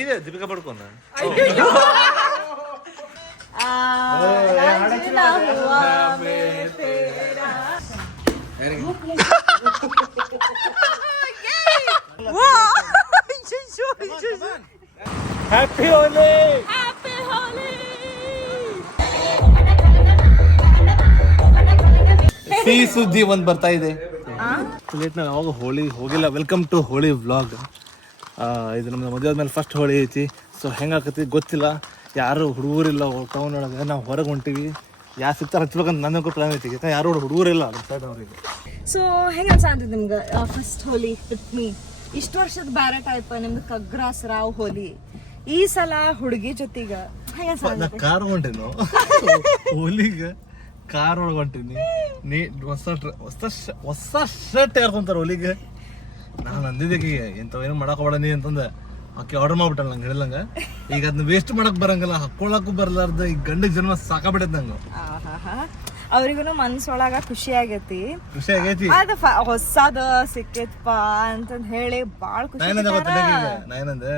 ಇದೆ ದೀಪಿಕಾ ಪಡ್ಕೋನ ಹ್ಯಾಪಿ ಹೋಲಿ. ಸಿ ಸುದ್ದಿ ಒಂದ್ ಬರ್ತಾ ಇದೆ. ಯಾವಾಗ ಹೋಳಿ ಹೋಗಿಲ್ಲ. Welcome to Holi vlog. ಇದು ನಮ್ದು ಮದುವೆ ಆದ್ಮೇಲೆ ಫಸ್ಟ್ ಹೋಳಿ ಐತಿ. ಸೊ ಹೆಂಗಾಕತಿ ಗೊತ್ತಿಲ್ಲ. ಯಾರು ಹುಡುಗರಿಲ್ಲ ಟೌನ್ ಒಳಗೆ. ನಾವು ಹೊರಗೆ ಹೊಂಟಿವಿ. ಯಾರು ಸಿಗ್ತಾರೆ ಹಚ್ಬೇಕಂತ ನನಗೂ ಪ್ಲಾನ್ ಐತಿ. ಯಾಕಂದ್ರೆ ಯಾರು ಹುಡುಗರಿಲ್ಲ ನಮ್ಮ ಸೈಡ್ ಅವ್ರಿಗೆ. ಸೊ ಹೆಂಗ ಅನ್ಸಾದ ನಿಮ್ಗೆ ಫಸ್ಟ್ ಹೋಲಿ ವಿತ್ ಮೀ? ಇಷ್ಟು ವರ್ಷದ ಬ್ಯಾರೆ ಟೈಪ್ ನಿಮ್ದು ಕಗ್ರಾಸ್ ರಾವ್ ಹೋಲಿ. ಈ ಸಲ ಹುಡುಗಿ ಜೊತೆಗ ಕಾರ್ ಹೊಂಟೇನು ಹೋಲಿಗೆ. ಕಾರ್ ಒಳಗೆ ಹೊಂಟೀನಿ. ಹೊಸ ಶರ್ಟ್ ಯಾರ್ಕೊಂತಾರ ಹೋಲಿಗೆ. ನಾನು ಅಂದಿದ್ದಕ್ಕೆ ಇಂಥವೇನು ಮಾಡಕೋಬೇಡ ನೀ ಅಂತಂದೆ. ಆಕೆ ಆರ್ಡರ್ ಮಾಡ್ಬಿಟ್ಟಲ್ಲ ನಂಗೆ ಹೇಳಿದಂಗ. ಈಗ ಅದನ್ನ ವೇಸ್ಟ್ ಮಾಡಕ್ ಬರಂಗಿಲ್ಲ, ಹಾಕೊಳಕ್ಕೂ ಬರ್ಲಾರ್ದ ಈಗ ಗಂಡಿಗೆ ಜನ್ಮ ಸಾಕಾಗ್ಬಿಟ್ಟೈತೆ ನಂಗೆ. ಅವ್ರಿಗೂ ಮನ್ಸೊಳಗ ಖುಷಿ ಆಗೈತಿ. ಅದ ಹೊಸದ ಸಿಕ್ಕೈತಪ್ಪ ಅಂತಂದ್ ಹೇಳಿ ಬಾಳ್ ಖುಷಿ. ನಾನೇನಂದೆ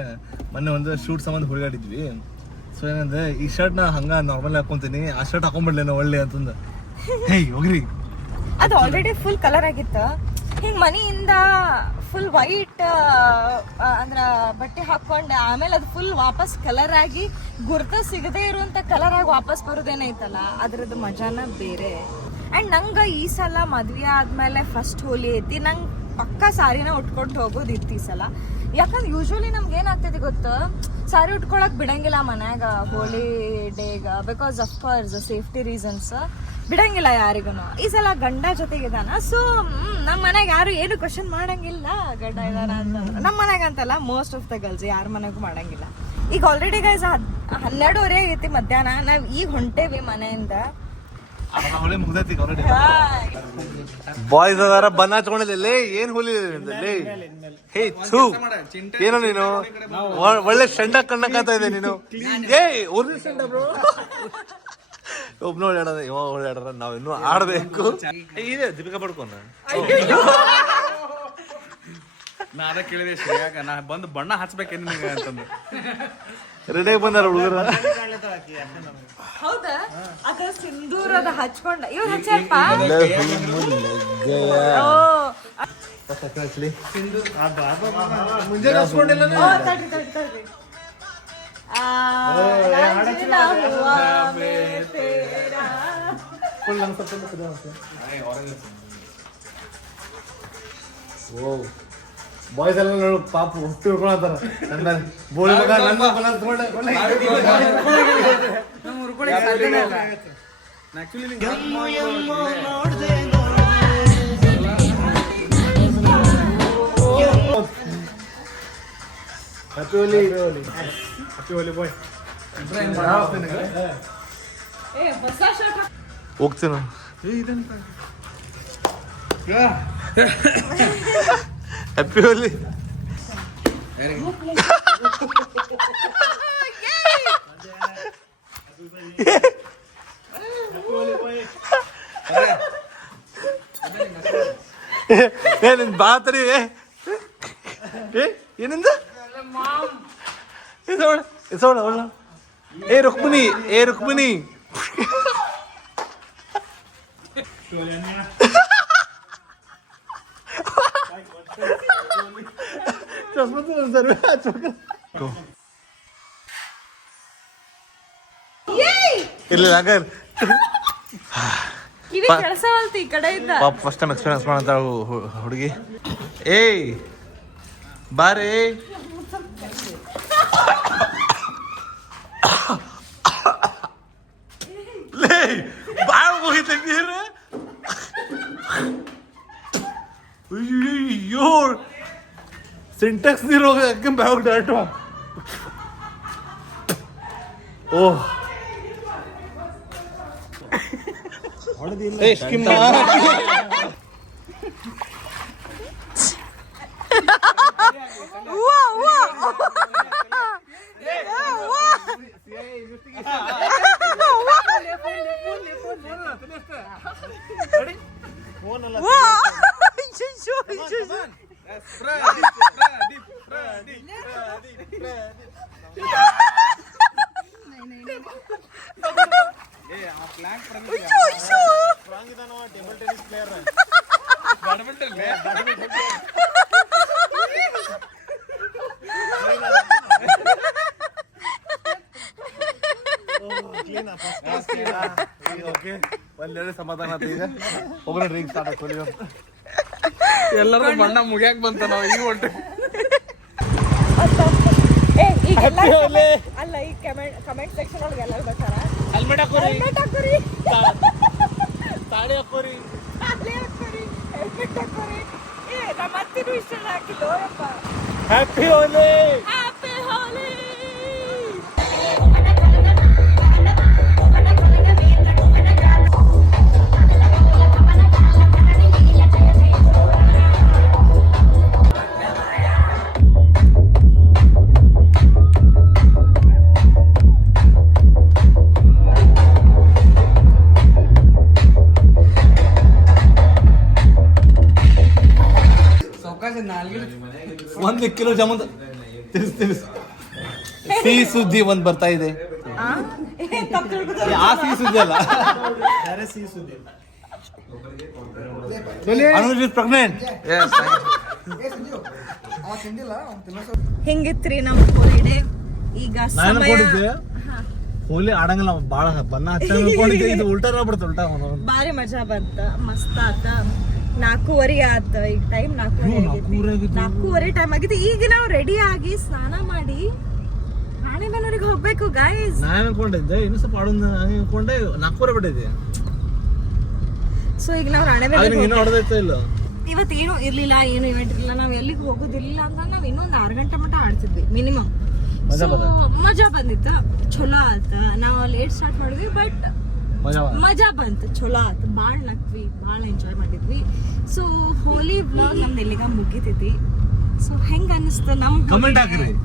ಮೊನ್ನೆ ಒಂದು ಶೂಟ್ ಸಂಬಂಧ ಹುಡುಗಾಡಿದ್ವಿ. ಸೊ ಏನಂದ್ರೆ ಈ ಶರ್ಟ್ ನಾ ಹಂಗ ನಾರ್ಮಲ್ ಹಾಕೊಂತೀನಿ, ಆ ಶರ್ಟ್ ಹಾಕೊಂಡ್ಬಿಡ್ಲೇನೋ ಒಳ್ಳೆ ಅಂತಂದ. ಹೇ ಹೋಗ್ರಿ, ಅದು ಆಲ್ರೆಡಿ ಫುಲ್ ಕಲರ್ ಆಗಿತ್ತು. ಹಿಂಗ್ ಮನಿಯಿಂದ ಫುಲ್ ವೈಟ್ ಅಂದ್ರ ಬಟ್ಟೆ ಹಾಕೊಂಡೆ ಆಮೇಲೆ ಅದು ಫುಲ್ ವಾಪಸ್ ಕಲರ್ ಆಗಿ ಗುರ್ತ ಸಿಗದೆ ಇರುವಂತ ಕಲರ್ ಆಗಿ ವಾಪಸ್ ಬರೋದೇನೈತಲ್ಲ, ಅದ್ರದ್ದು ಮಜಾನ ಬೇರೆ. ಅಂಡ್ ನಂಗ ಈ ಸಲ ಮದ್ವೆ ಆದ್ಮೇಲೆ ಫಸ್ಟ್ ಹೋಲಿ ಐತಿ. ನಂಗೆ ಪಕ್ಕ ಸಾರಿನ ಉಟ್ಕೊಂಡು ಹೋಗೋದಿತ್ತು ಈ ಸಲ. ಯಾಕಂದ್ರೆ ಯೂಶ್ವಲಿ ನಮ್ಗೆ ಏನಾಗ್ತೈತಿ ಗೊತ್ತು, ಸಾರಿ ಉಟ್ಕೊಳಕ್ ಬಿಡಂಗಿಲ್ಲ ಮನ್ಯಾಗ ಹೋಲಿ ಡೇಗ. Because of course safety reasons ಬಿಡಂಗಿಲ್ಲ ಯಾರಿಗೂ. ಈ ಸಲ ಗಂಡ ಜೊತೆಗಿದಾನ. ಸೊ ನಮ್ಮ ಮನ್ಯಾಗ ಯಾರು ಏನು ಕ್ವಶನ್ ಮಾಡಂಗಿಲ್ಲ ಗಂಡ ಇದಾರ ಅಂತ. ನಮ್ಮ ಮನ್ಯಾಗ ಅಂತಲ್ಲ, ಮೋಸ್ಟ್ ಆಫ್ ದ ಗರ್ಲ್ಸ್ ಯಾರ ಮನೆಗೂ ಮಾಡಂಗಿಲ್ಲ. ಈಗ ಆಲ್ರೆಡಿ ಗೈಸ್ 12:30 ಆಗೈತಿ ಮಧ್ಯಾಹ್ನ. ನಾವ್ ಈಗ ಹೊಂಟೇವಿ ಮನೆಯಿಂದ. ಬಾಯ್ಸ್ ಅದಾರ ಬಣ್ಣ ಹಚ್ಕೊಂಡಿಲ್ಲ. ಏನ್ ಹೋಲಿ ಹೇ ಥೂ, ಏನೋ ನೀನು ಒಳ್ಳೆ ಶಂಡ ಕಣ್ಣಕ್ಕಾಗ್ತಾ ಇದೆ ನೀನು. ಒಬ್ನ ಓಡಾಡೋದ, ಇವ ಓಡಾಡ್ರ, ನಾವ್ ಇನ್ನೂ ಆಡ್ಬೇಕು. ಇದೆ ದೀಪಿಕಾ ಪಡ್ಕೋನ. ನಾನ ಕೇಳಿದೆ ಶ್ರೇಯಾಗ, ನಾ ಬಂದು ಬಣ್ಣ ಹಚ್ಬೇಕೇನು ನಿಮಗೆ ಅಂತಂದು. ರೆಡಿಯಾಗಿ ಬಂದಾರ ಹುಡುಗರ. ಹೌದಾ? ಅದ ಸಿಂಧೂರದ ಹಚ್ಕೊಂಡ ಇವ್ರು ಹಚ್ಚಪ್ಪ. ಮುಂಜಾನೆ ಹಚ್ಕೊಂಡಿಲ್ಲ. ಬಾಯ್ಸ್ ಎಲ್ಲ ನೋಡು ಪಾಪ ಹುಟ್ಟಿ ಹಿಡ್ಕೊಳತ್ತಾರ. ಬೋಳಿ ಮಗ ನನ್ನ ಹ್ಯಾಪಿ ಹೋಲಿ. ಹ್ಯಾಪಿ ಹೋಲಿ ಬಾಯ್. ಹೋಗ್ತೀನಿ. ಹ್ಯಾಪಿ ಹೋಲಿ. ನಿನ್ ಬಾತರಿ ಏನಿಂದ ಏ ರುಕ್ಮಿಣಿ, ಏ ರುಕ್ಮಿಣಿ. ಇಲ್ಲ ಪಾಪ ಫಸ್ಟ್ ಟೈಮ್ ಎಕ್ಸ್ಪೀರಿಯನ್ಸ್ ಮಾಡಂತ ಹುಡುಗಿ. ಏಯ್ ಬಾರೇ. ಬಾಳ ಹೋಗಿದ್ದ ನೀರು. ಅಯ್ಯೋ ಸಿಂಟೆಕ್ಸ್ ನೀರು ಹೋಗಿ ಅಕ್ಕ ಬ್ಯಾಗ್ ಡೈರೆಕ್ಟ್. ಓಹ್ ಒಂದೆರಡು ಸಮಾಧಾನ ಆತ ಈಗ ಹೋಗೋಣ ಡ್ರಿಂಕ್ ಸ್ಟಾರ್ಟ್ ಆಗ್ತದೆ ಎಲ್ಲರೂ ಬಣ್ಣ ಮುಗಿಯಾಕ ಬಂತ ನಾವು ಈಗ ಹೊಂಟೆ ಅಲ್ಲ ಈ ಕಮೆಂಟ್ ಸೆಕ್ಷನ್ ಒಳಗೆ ಎಲ್ಲರೂ ಬರ್ತಾರ ಹೆಲ್ಮೆಟ್ ಹಾಕೋರಿ ಹೆಲ್ಮೆಟ್ ಹಾಕೋರಿ ತಾಳಿ ಹಾಕೋರಿ ಅಲ್ಲೇ ಹಾಕೋರಿ ಹೆಲ್ಮೆಟ್ ಹಾಕೋರಿ ನಮ್ಮ ಅತ್ತಿನೂ ಇಷ್ಟೆಲ್ಲ ಹಾಕಿಲ್ಲ ಯಪ್ಪ ಹ್ಯಾಪಿ ಹೋಲಿ ಹ್ಯಾಪಿ ಹೋಲಿ ಒಂದ್ ಕಿಲೋ ಜಾಮೂನ್ ತಿಳಿಸ್ ಸಿಹಿ ಸುದ್ದಿ ಒಂದ್ ಬರ್ತಾ ಇದೆ ಆ ಸಿಹಿ ಸುದ್ದಿ ಅಲ್ಲ ಅನುಜ್ ಇಸ್ ಪ್ರೆಗ್ನೆಂಟ್ ಹಿಂಗಿತ್ರಿ ನಮ್ ಹೋಲಿಡೇ ಈಗ ನಾನು ಸಮಯ ಅನ್ಕೊಂಡಿದ್ದೆ ಹೋಲಿ ಆಡಂಗಿಲ್ಲ ಬಾಳ ಬಣ್ಣ ಹಚ್ಚ ಅನ್ಕೊಂಡಿದ್ದೆ ಇದು ಉಲ್ಟಾ ಬಿಡ್ತು ಉಲ್ಟಾ ಬಾರಿ ಮಜಾ ಬಂತ ಮಸ್ತ್ ಆತ 4:30 ಆತ ಈಗ ಟೈಮ್ 4:30 4:30 ಟೈಮ್ ಆಗಿದೆ ಈಗ ನಾವು ರೆಡಿ ಆಗಿ ಸ್ನಾನ ಮಾಡಿ ರಾಣಿಬೆನ್ನೂರಿಗೆ ಹೋಗ್ಬೇಕು ಗೈಸ್ ನಾನು ಅನ್ಕೊಂಡಿದ್ದೆ ಇನ್ನು ಸ್ವಲ್ಪ ಆಡೋದು ಅನ್ಕೊಂಡೆ 4:30 ಬಿಟ್ಟಿದ್ದೆ ಸೊ ಈಗ ನಾವು ರಾಣಿಬೆನ್ನೂರಿಗೆ ಇನ್ನೂ ಹೊಡೆದೈತೆ ಇಲ್ಲ ಇವತ್ತೇನು ಇರ್ಲಿಲ್ಲ ಏನು ಇವೆಂಟ್ ಇರಲಿಲ್ಲ ನಾವ್ ಎಲ್ಲಿಗೆ ಹೋಗೋದಿಲ್ಲ ಅಂತ ನಾವ್ ಇನ್ನೊಂದು 6 ಗಂಟೆ ಮಟ್ಟ ಆಡ್ತಿದ್ವಿ ಮಿನಿಮಮ್ ಮಜಾ ಬಂದಿತ್ತು ಚಲೋ ಆತ ನಾವು ಲೇಟ್ ಸ್ಟಾರ್ಟ್ ಮಾಡಿದ್ವಿ ಬಟ್ ಮಜಾ ಬಂತು ಚಲೋ ಆತು ಭಾಳ ನಕ್ವಿ ಭಾಳ ಎಂಜಾಯ್ ಮಾಡಿದ್ವಿ ಸೊ ಹೋಲಿ ವ್ಲಾಗ್ ನಮ್ದು ಎಲ್ಲಿಗ ಮುಗಿತೈತಿ ಸೊ ಹೆಂಗ ಅನಿಸ್ತು ನಮ್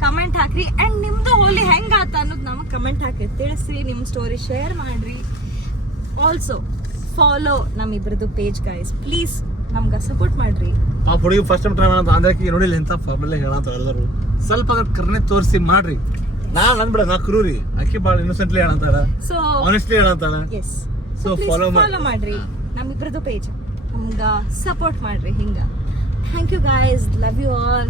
ಕಮೆಂಟ್ ಹಾಕ್ರಿ ಅಂಡ್ ನಿಮ್ದು ಹೋಲಿ ಹೆಂಗ ಆತ ಅನ್ನೋದು ನಮಗ್ ಕಮೆಂಟ್ ಹಾಕಿ ತಿಳಿಸ್ರಿ ನಿಮ್ ಸ್ಟೋರಿ ಶೇರ್ ಮಾಡ್ರಿ ಆಲ್ಸೋ ಫಾಲೋ ನಮ್ಮಿಬ್ರದ್ದು ಪೇಜ್ ಗೈಸ್ ಪ್ಲೀಸ್ ನಮ್ಗೆ ಸಪೋರ್ಟ್ ಮಾಡ್ರಿ ಆ ಹುಡುಗಿ ಫಸ್ಟ್ ಟೈಮ್ ಟ್ರೈ ಮಾಡೋದು ಅಂದ್ರೆ ನೋಡಿಲ್ಲ ಎಂತ ಪ್ರಾಬ್ಲಮ್ ಹೇಳಂತ ಎಲ್ಲರೂ ಸ್ವಲ್ಪ ಅದ್ರ ಕರ್ನೆ ತೋರಿಸಿ ಮಾಡ್ರಿ ನನ್ಬಿಡ ನಾ ಕ್ರೂರಿ ಅಕ್ಕಿ ಭಾಳ ಇನ್ನೋಸೆಂಟ್ಲಿ ಹೇಳಂತಾಳ ಸೊ ಆನೆಸ್ಟ್ಲಿ ಹೇಳಂತಾಳ ಎಸ್ ಸೊ ಫಾಲೋ ಮಾಡ್ರಿ ನಮ್ಮಿಬ್ರದ್ದು ಪೇಜ್ ನಮ್ಗ ಸಪೋರ್ಟ್ ಮಾಡ್ರಿ ಹಿಂಗ thank you guys love you all